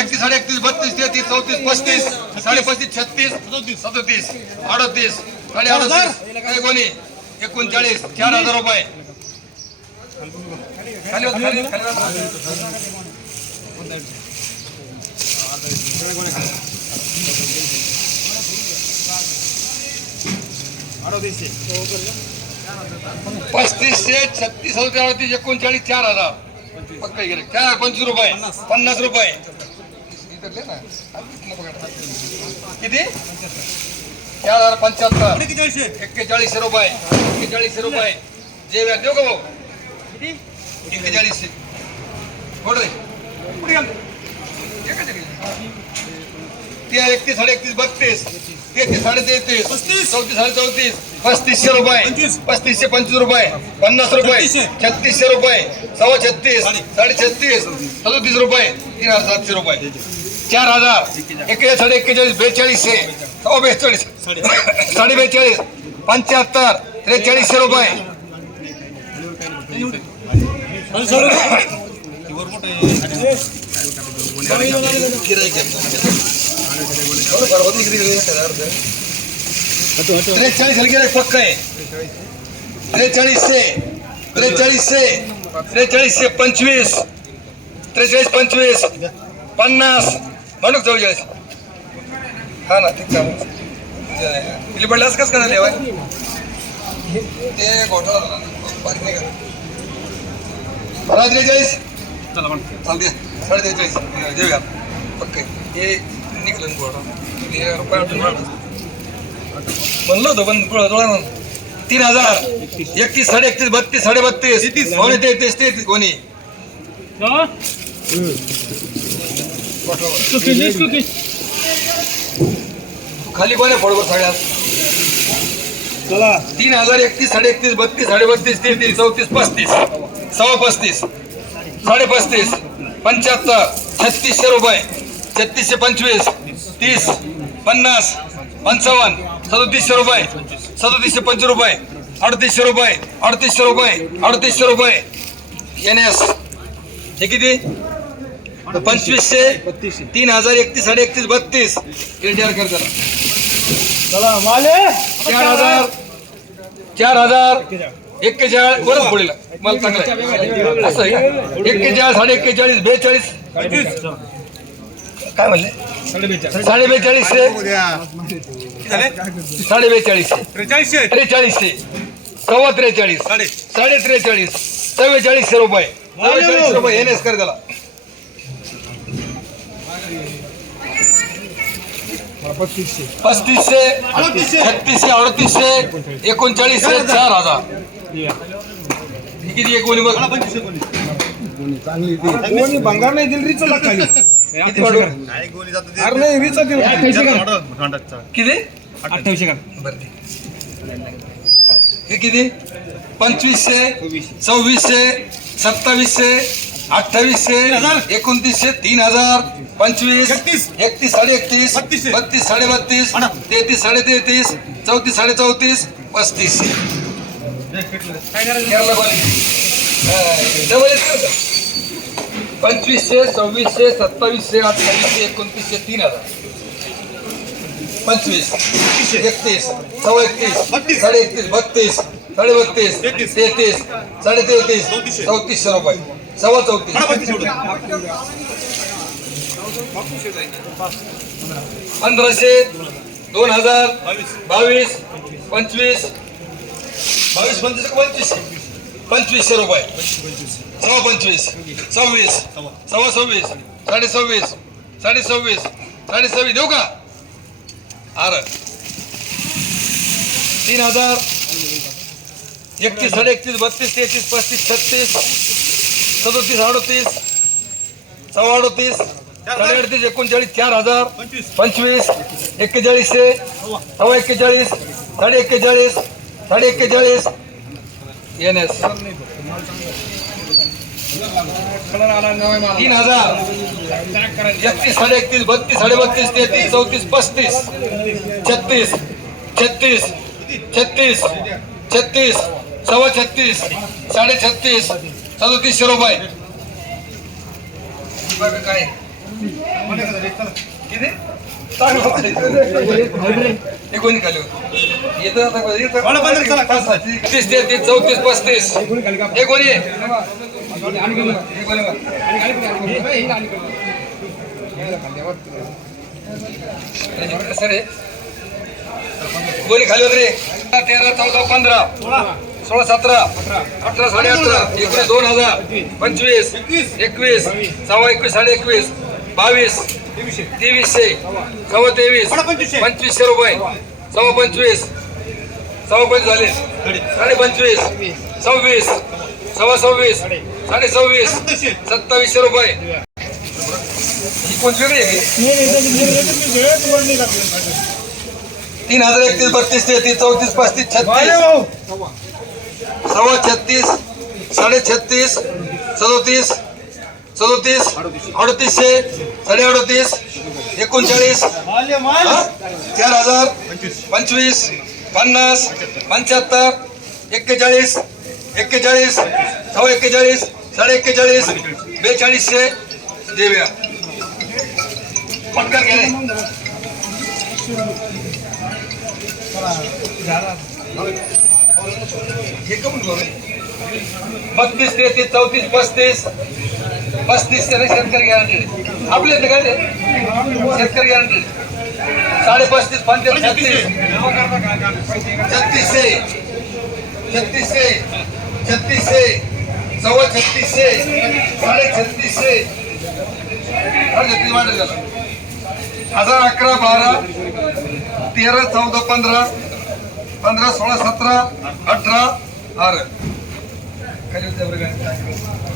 एकतीस साडे एकतीस बत्तीस तेहतीस चौतीस पस्तीस साडे पस्तीस छत्तीस सदतीस अडतीस साडे अडतीस काय कोणी एकोणचाळीस चार हजार रुपये. खाली पस्तीसशे छत्तीस हजार अडतीस एकोणचाळीस चार हजार. पक्का गेले चार पंचवीस रुपये. पन्नास रुपये. इथं लिह ना. किती चार हजार पंच्याहत्तर एक्केचाळीसशे रुपये एक्केचाळीसशे रुपये जे व्याज देऊ का भाऊ एक्केचाळीसशे कोण रे कुठे गेलं? एकाच जागी. ते एकतीस साडे एकतीस बत्तीस तेहतीस साडे तेहतीस चौतीस साडे चौतीस पस्तीसशे रुपये पस्तीसशे पंचवीस रुपये पन्नास रुपये छत्तीसशे रुपये सव्वा छत्तीस साडे छत्तीस सदोतीस रुपये तीन हजार सातशे रुपये चार हजार. एक्केचाळीस साडे एक्केचाळीस बेचाळीसशे हो बेचाळीस. साडे बेचाळीस पंच्याहत्तर. त्रेचाळीसशे रुपये. त्रेचाळीस गेले पक्क आहे. त्रेचाळीसशे. त्रेचाळीसशे. त्रेचाळीसशे पंचवीस. त्रेचाळीस पंचवीस. पन्नास. म्हणू चौचाळीस हा ना ठीक आहे. तिला पडलं असं कसं का झालं बाय ते घोटाळा. बारीक नाही का साडे त्रेचाळीस चालते साडे त्रेचाळीस देऊया पक्क. हे निघलं घोटाळा. रुपया. म्हणलं होतं पण ना. तीन हजार. एकतीस साडे एकतीस बत्तीस साडे बत्तीस कोणी तेहतीस तेहतीस कोणी? खाली कोणी फोडवर सगळ्यात तीन हजार एकतीस साडे एकतीस बत्तीस साडे बत्तीस तेहतीस चौतीस पस्तीस सव्वा पस्तीस साडे पस्तीस पंच्याहत्तर छत्तीसशे रुपये छत्तीसशे पंचवीस तीस पन्नास पंचावन्न सदोतीसशे रुपये सदोतीसशे पंचवीस रुपये अडतीसशे रुपये अडतीसशे रुपये अडतीसशे रुपये. N S. हे किती? पंचवीसशे तीन हजार एकतीस साडे एकतीस बत्तीस एनटीआर कर जरा चार हजार. चार हजार. एक्केचाळीस. बरं पुढील. मला चांगलं. असं? एक्केचाळीस साडे एक्केचाळीस बेचाळीस. काय म्हणले? साडे बेचाळीसशे साडे बेचाळीसशे त्रेचाळीसशे. त्रेचाळीसशे सव्वा त्रेचाळीस. साडे त्रेचाळीस चव्वेचाळीसशे रुपये. चव्वेचाळीस रुपये. एन एस कर त्याला. पस्तीसशे. छत्तीसशे अडतीसशे एकोणचाळीसशे चार हजार. हे किती एक कोणी बघ? कोणी. भंगार नाही दिली रिच खाली. किती वाढू अरे नाही रिच किती? अठ्ठावीसशे का? बरं ठीक. हे किती? पंचवीसशे सव्वीसशे सत्तावीसशे अठ्ठावीसशे एकोणतीसशे तीन हजार. पंचवीस एकतीस. एकतीस साडे एकतीस. बत्तीस साडे बत्तीस तेहतीस साडे तेहतीस चौतीस साडे चौतीस का? पंचवीसशे सव्वीसशे सत्तावीसशे अठ्ठावीसशे एकोणतीसशे तीन हजार. पंचवीस. एकतीस. सव्वा एकतीस साडे एकतीस बत्तीस. साडे बत्तीस तेहतीस. साडे तेहतीस चौतीसशे रुपये. सव्वा चौतीस. पंधराशे दोन हजार बावीस. पंचवीस. बावीस पंचवीस का पंचवीसशे पंचवीसशे रुपये. सव्वा पंचवीस सव्वीस सव्वा. सव्वीस साडे सव्वीस साडे सव्वीस साडे सव्वीस. देऊ का? आर. तीन हजार. एकतीस साडे एकतीस बत्तीस तेहतीस पस्तीस छत्तीस. सदोतीस अडतीस सव्वा अडतीस साडे अडतीस एकोणचाळीस चार हजार पंचवीस. एक्केचाळीसशे सव्वा एक्केचाळीस साडे एक्केचाळीस साडे एक्केचाळीस. एन एस तीन हजार. एकतीस साडे एकतीस बत्तीस साडे बत्तीस तेहतीस चौतीस पस्तीस छत्तीस छत्तीस छत्तीस छत्तीस सव्वा छत्तीस साडे छत्तीस सदोतीसशे रुपये काय किती चांगलं हे कोणी खाली. तीस तेहतीस चौतीस पस्तीस हे कोणी आहे? हे कोणी बघ. सर हे. कोणी खाली होत रे तेरा चौदा पंधरा सोळा सतरा अठरा साडे अठरा एकोणीस दोन हजार पंचवीस एकवीस सव्वा एकवीस साडे एकवीस बावीस तेवीसशे सव्वा तेवीस पंचवीसशे रुपये सव्वा पंचवीस सव्वा पंचवीस झाले. साडे पंचवीस सव्वीस सव्वा सव्वीस साडे सव्वीस सत्तावीसशे रुपये. कोणती वेगळी तीन हजार एकतीस बत्तीस तेहतीस चौतीस पस्तीस छत्तीस. सव्वा छत्तीस साडे छत्तीस सदोतीस सदोतीस अडतीसशे साडे अडतीस एकोणचाळीस चार हजार पंचवीस पन्नास पंच्याहत्तर एक्केचाळीस एक्केचाळीस सव्वा एक्केचाळीस साडे एक्केचाळीस बेचाळीसशे देव्या. पटकन गेले बत्तीस तेहतीस चौतीस पस्तीस. पस्तीस त्याने शेतकरी गॅरंटेड आपले ते काय ते? शेतकरी गॅरंटेड साडे पस्तीस पंच्याहत्तर छत्तीस. छत्तीसशे छत्तीसशे छत्तीसशे सव्वा छत्तीसशे साडे छत्तीसशे साडे छत्तीस मांडलं झालं हजार अकरा बारा तेरा चौदा पंधरा पंधरा सोळा सतरा अठरा अरे खाली उतर बरं का.